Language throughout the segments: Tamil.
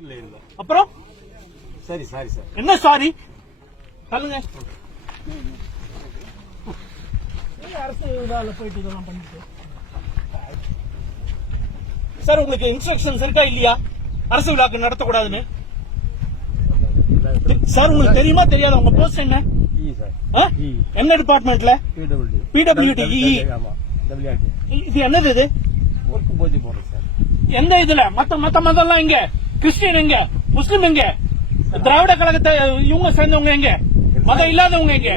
இல்ல இல்ல. அப்புறம் சரி சாரி சார். என்ன சாரி சொல்லுங்க. அரசு வேலை போயிட்டு இதெல்லாம் பண்ணிட்டு சார் உங்களுக்கு இன்ஸ்ட்ரக்ஷன்ஸ் இருக்கா இல்லையா அரசு விழாக்கு நடத்தக்கூடாதுன்னு? சார் உங்களுக்கு தெரியுமா தெரியாத உங்க போஸ்ட் என்ன? என்ன டிபார்ட்மெண்ட்ல? பிடபிள்யூடி. இது என்னது இது? எந்த இதுல மத்த மதம் எங்க? கிறிஸ்டியன் எங்க? முஸ்லிம் எங்க? திராவிட கழகத்தை இவங்க சேர்ந்தவங்க எங்க? மதம் இல்லாதவங்க எங்க?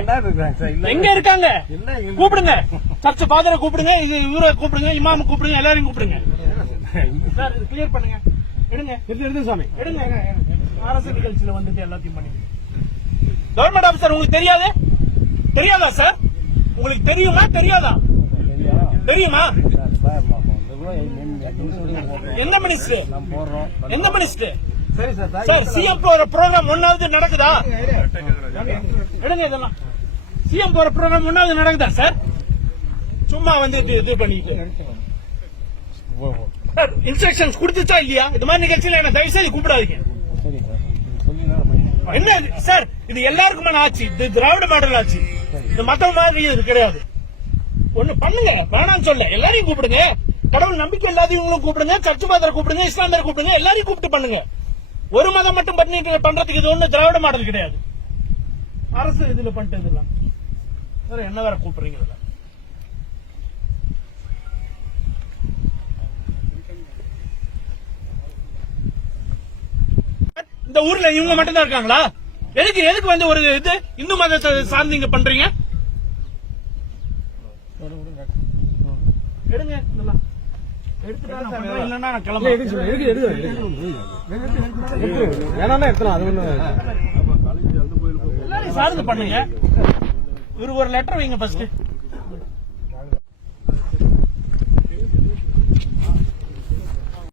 எங்க இருக்காங்க? கூப்பிடுங்க. சர்ச் ஃபாதரை கூப்பிடுங்க, இவரை கூப்பிடுங்க, இமாம கூப்பிடுங்க, எல்லாரையும் கூப்பிடுங்க. சார் இது கிளியர் பண்ணுங்க. எடுங்க எடுத்து சாமி எடுங்க. அரசு நிகழ்ச்சியில வந்துட்டு எல்லாத்தையும் பண்ணி கவர்மெண்ட் ஆபீசர் உங்களுக்கு தெரியாது? தெரியாதா சார்? உங்களுக்கு தெரியுமா தெரியாதா? தெரியுமா? எந்த மினிஸ்டர்? எந்த மினிஸ்டர்? சார் சிஎம் போற ப்ரோக்ராம் ஒன்னாவது நடக்குதா? எடுங்க இதெல்லாம். சிஎம் போற ப்ரோக்ராம் ஒன்னாவது நடக்குதா சார்? சும்மா வந்து இது பண்ணிட்டு இன்ஸ்ட்ரக்ஷன்ஸ் கொடுத்துச்சா இல்லையா? இது மாதிரி நிகழ்ச்சியில என்ன தயவு செய்து கூப்பிடாதீங்க. என்ன சார் இது எல்லாருக்குமான ஆட்சி, இது திராவிட மாடல் ஆட்சி, இது மத்த மாதிரி இது கிடையாது. ஒண்ணு பண்ணுங்க, வேணான்னு சொல்ல, எல்லாரையும் கூப்பிடுங்க. கடவுள் நம்பிக்கை இல்லாதவங்களும் கூப்பிடுங்க, சர்ச்சு ஃபாதரை கூப்பிடுங்க, இஸ்லாமியரை கூப்பிடுங்க, எல்லாரையும் கூப்பிட்டு பண்ணுங்க. ஒரு மதம் மட்டும் பண்றதுக்கு இது ஒண்ணு திராவிட மாடல் கிடையாது. அரசு இதுல பண்ணிட்டு வேற என்ன வேற கூப்பிடுறீங்க? இந்த ஊர்ல இவங்க மட்டும் தான் இருக்காங்களா? எதுக்கு வந்து ஒரு இது இந்து மதத்தை சார்ந்தீங்க பண்றீங்க? எடுங்க இதெல்லாம். இல்லன்னா நான் கிளம்புறேன். எல்லாரையும் சார்ந்து பண்ணுங்க. இவரு ஒரு லெட்டர் வைங்க ஃபர்ஸ்ட்.